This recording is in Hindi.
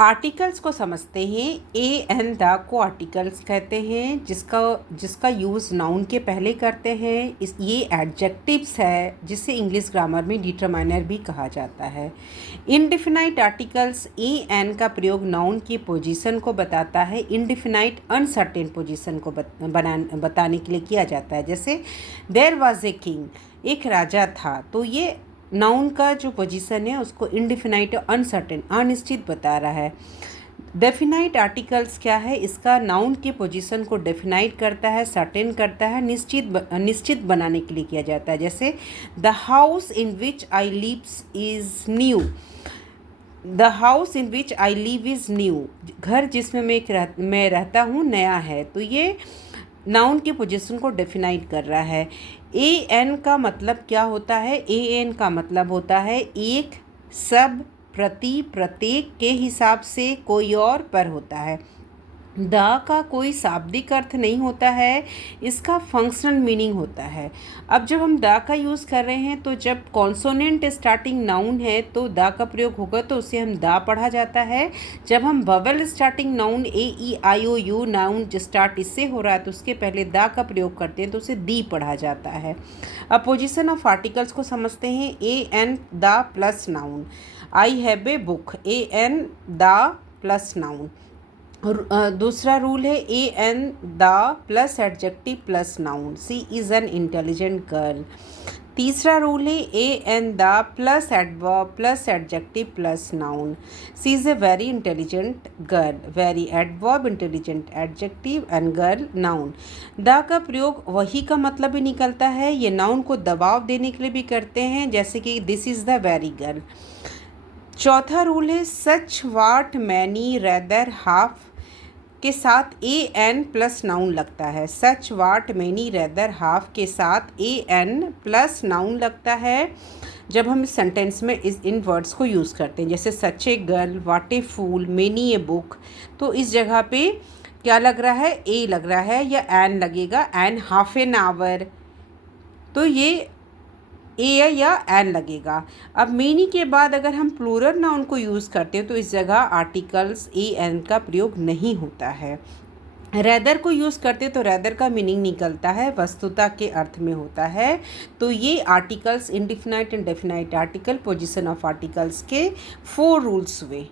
आर्टिकल्स को समझते हैं। ए एंड द को आर्टिकल्स कहते हैं, जिसका यूज़ नाउन के पहले करते हैं। ये एडजेक्टिव्स है, जिसे इंग्लिश ग्रामर में डिटरमाइनर भी कहा जाता है। इनडिफिनाइट आर्टिकल्स ए एन का प्रयोग नाउन की पोजीशन को बताता है। इनडिफिनाइट अनसर्टेन पोजीशन को बताने के लिए किया जाता है। जैसे देयर वाज ए किंग, एक राजा था, तो ये नाउन का जो पोजीशन है उसको इनडिफिनाइट अनसर्टेन अनिश्चित बता रहा है। डेफिनाइट आर्टिकल्स क्या है? इसका नाउन के पोजीशन को डेफिनाइट करता है, सर्टेन करता है, निश्चित बनाने के लिए किया जाता है। जैसे the house in which I lives is new, the house in which I live is new, घर जिसमें मैं रहता हूँ नया है। तो ये नाउन की पोजीशन को डेफिनाइट कर रहा है। ए एन का मतलब क्या होता है? ए एन का मतलब होता है एक, सब, प्रति, प्रत्येक के हिसाब से, कोई और, पर होता है। द का कोई शाब्दिक अर्थ नहीं होता है, इसका फंक्शनल मीनिंग होता है। अब जब हम द का यूज़ कर रहे हैं तो जब कॉन्सोनेंट स्टार्टिंग नाउन है तो द का प्रयोग होगा, तो उसे हम द पढ़ा जाता है। जब हम vowel starting noun A E I O U noun start इससे हो रहा है तो उसके पहले द का प्रयोग करते हैं तो उसे दी पढ़ा जाता है। अब पोजिशन ऑफ आर्टिकल्स को समझते हैं। A an the plus noun, I have a book, a an the plus noun. दूसरा रूल है a an the plus adjective plus noun, she is an intelligent girl. तीसरा रूल है a an the plus adverb plus adjective plus noun, she is a very intelligent girl, very adverb, intelligent adjective and girl noun. The का प्रयोग वही का मतलब भी निकलता है, ये नाउन को दबाव देने के लिए भी करते हैं, जैसे कि this is the very girl. चौथा रूल है सच, वाट, मैनी, रेदर, हाफ के साथ ए एन प्लस नाउन लगता है। सच, वाट, मैनी, रेदर, हाफ के साथ ए एन प्लस नाउन लगता है जब हम इस सेंटेंस में इन वर्ड्स को यूज़ करते हैं। जैसे such a girl, what a fool, many a book, तो इस जगह पे क्या लग रहा है? ए लग रहा है या एन लगेगा, एन हाफ एन आवर, तो ये ए या एन लगेगा। अब मेनी के बाद अगर हम प्लूरल नाउन को यूज़ करते हैं तो इस जगह आर्टिकल्स ए एन का प्रयोग नहीं होता है। रैदर को यूज़ करते तो रैदर का मीनिंग निकलता है, वस्तुता के अर्थ में होता है। तो ये articles indefinite and definite article, position of articles के 4 रूल्स हुए।